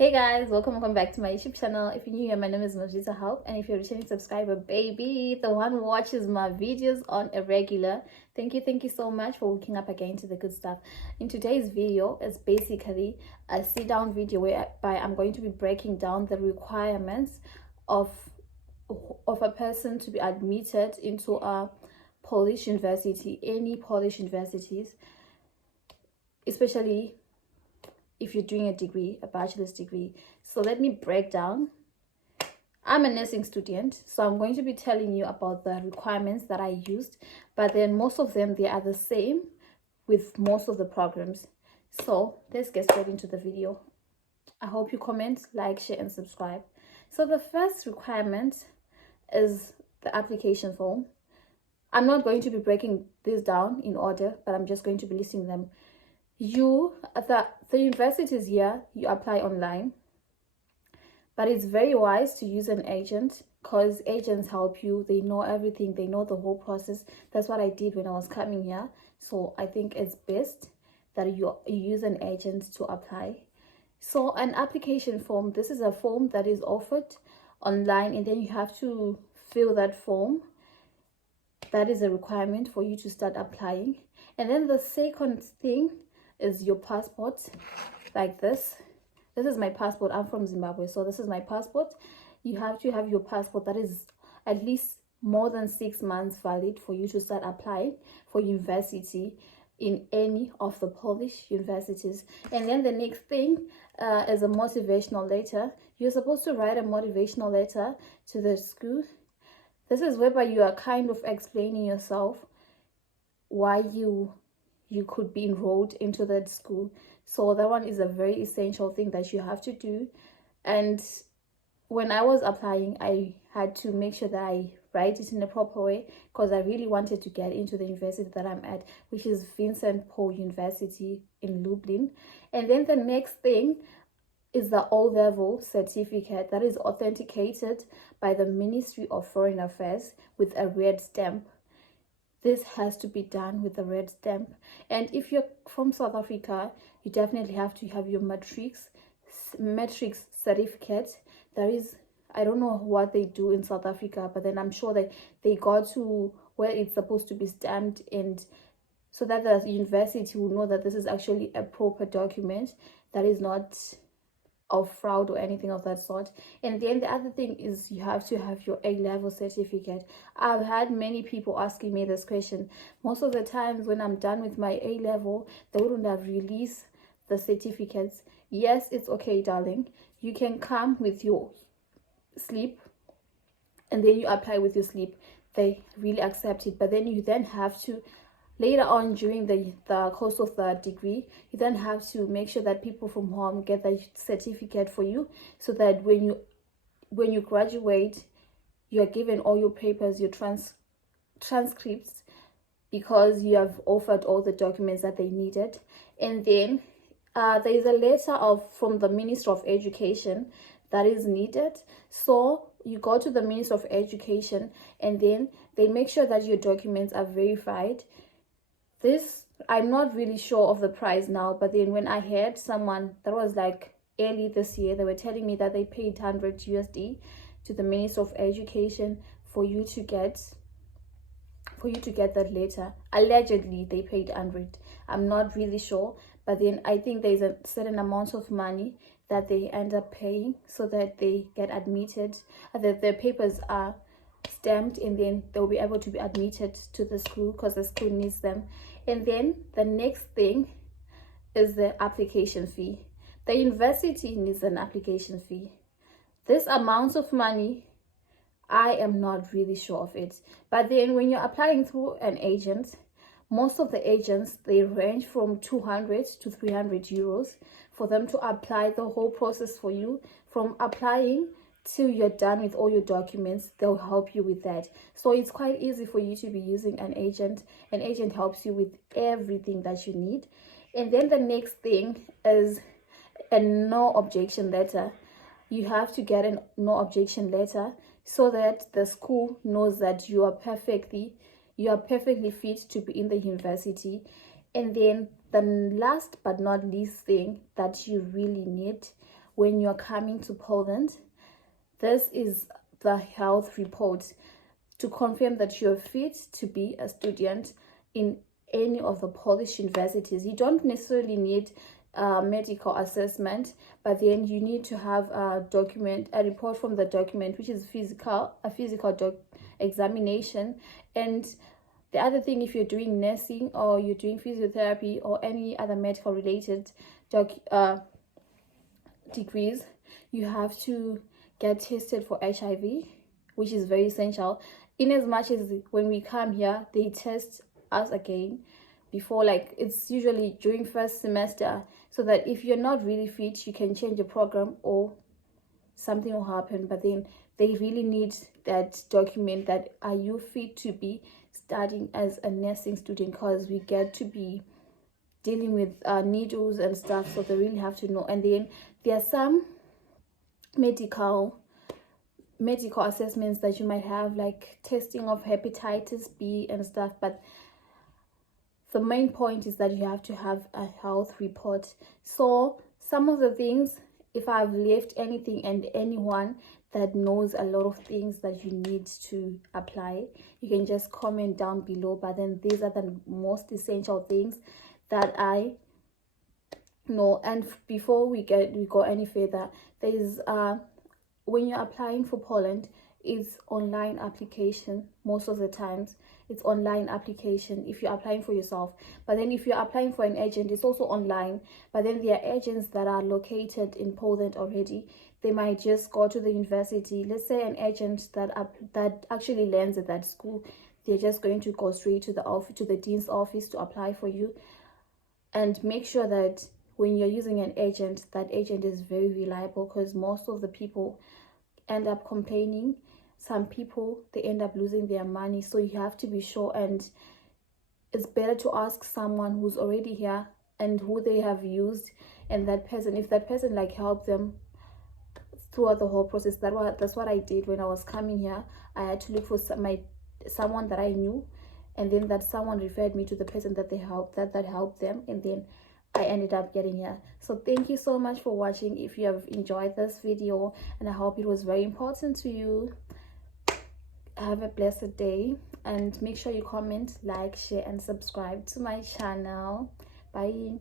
Hey guys, welcome back to my YouTube channel. If you're new here, my name is Majita Help, and if you're a returning subscriber, baby, the one who watches my videos on a regular, thank you so much for waking up again to the good stuff. In today's video, it's basically a sit down video whereby I'm going to be breaking down the requirements of a person to be admitted into a Polish university, any Polish universities, especially if you're doing a degree, a bachelor's degree. So let me break down. I'm a nursing student, so I'm going to be telling you about the requirements that I used, but then most of them, they are the same with most of the programs. So let's get straight into the video. I hope you comment, like, share, and subscribe. So the first requirement is the application form. I'm not going to be breaking this down in order, but I'm just going to be listing them. The universities here, you apply online, but it's very wise to use an agent because agents help you. They know everything, they know the whole process. That's what I did when I was coming here. So I think it's best that you use an agent to apply. So an application form, this is a form that is offered online, and then you have to fill that form. That is a requirement for you to start applying. And then the second thing is your passport, like this. This is my passport. I'm from Zimbabwe, so this is my passport. You have to have your passport that is at least more than 6 months valid for you to start applying for university in any of the Polish universities. And then the next thing is a motivational letter. You're supposed to write a motivational letter to the school. This is whereby you are kind of explaining yourself why you could be enrolled into that school. So that one is a very essential thing that you have to do. And when I was applying, I had to make sure that I write it in a proper way because I really wanted to get into the university that I'm at, which is Vincent Paul University in Lublin. And then the next thing is the O-level certificate that is authenticated by the Ministry of Foreign Affairs with a red stamp. This has to be done with a red stamp. And if you're from South Africa, you definitely have to have your matrix certificate. There is, I don't know what they do in South Africa, but then I'm sure that they go to where it's supposed to be stamped, and so that the university will know that this is actually a proper document that is not of fraud or anything of that sort. And then the other thing is you have to have your A-level certificate. I've had many people asking me this question. Most of the times when I'm done with my A-level, they wouldn't have released the certificates. Yes, it's okay, darling. You can come with your slip and then you apply with your slip. They really accept it, but then you then have to later on during the course of the degree, you then have to make sure that people from home get the certificate for you, so that when you graduate, you're given all your papers, your transcripts, because you have offered all the documents that they needed. And then there is a letter from the Minister of Education that is needed. So you go to the Minister of Education, and then they make sure that your documents are verified. This, I'm not really sure of the price now, but then when I heard someone that was like early this year, they were telling me that they paid 100 USD to the Minister of Education for you to get that letter. Allegedly they paid 100. I'm not really sure, but then I think there's a certain amount of money that they end up paying so that they get admitted, that their papers are stamped, and then they'll be able to be admitted to the school because the school needs them. And then the next thing is the application fee. The university needs an application fee. This amount of money, I am not really sure of it, but then when you're applying through an agent, most of the agents, they range from 200 to 300 euros for them to apply the whole process for you, from applying till you're done with all your documents. They'll help you with that. So it's quite easy for you to be using an agent. An agent helps you with everything that you need. And then the next thing is a no objection letter. You have to get a no objection letter so that the school knows that you are perfectly fit to be in the university. And then the last but not least thing that you really need when you're coming to Poland. This is the health report to confirm that you're fit to be a student in any of the Polish universities. You don't necessarily need a medical assessment, but then you need to have a report from the document, which is a physical examination. And the other thing, if you're doing nursing or you're doing physiotherapy or any other medical related degrees, you have to get tested for HIV, which is very essential. In as much as when we come here, they test us again before, like it's usually during first semester, so that if you're not really fit, you can change the program or something will happen. But then they really need that document that are you fit to be studying as a nursing student, because we get to be dealing with needles and stuff, so they really have to know. And then there are some medical assessments that you might have, like testing of hepatitis B and stuff, but the main point is that you have to have a health report. So some of the things, if I've left anything, and anyone that knows a lot of things that you need to apply, you can just comment down below. But then these are the most essential things that I know. And before we go any further, there is when you're applying for Poland, it's online application. Most of the times it's online application if you're applying for yourself. But then if you're applying for an agent, it's also online. But then there are agents that are located in Poland already. They might just go to the university. Let's say an agent that actually lands at that school, they're just going to go straight to the dean's office to apply for you. And make sure that when you're using an agent, that agent is very reliable, because most of the people end up complaining. Some people, they end up losing their money. So you have to be sure, and it's better to ask someone who's already here and who they have used, and that person, if that person like helped them throughout the whole process. That's what I did when I was coming here. I had to look for someone that I knew, and then that someone referred me to the person that helped them, and then I ended up getting here. So thank you so much for watching. If you have enjoyed this video, and I hope it was very important to you, have a blessed day, and make sure you comment, like, share, and subscribe to my channel. Bye.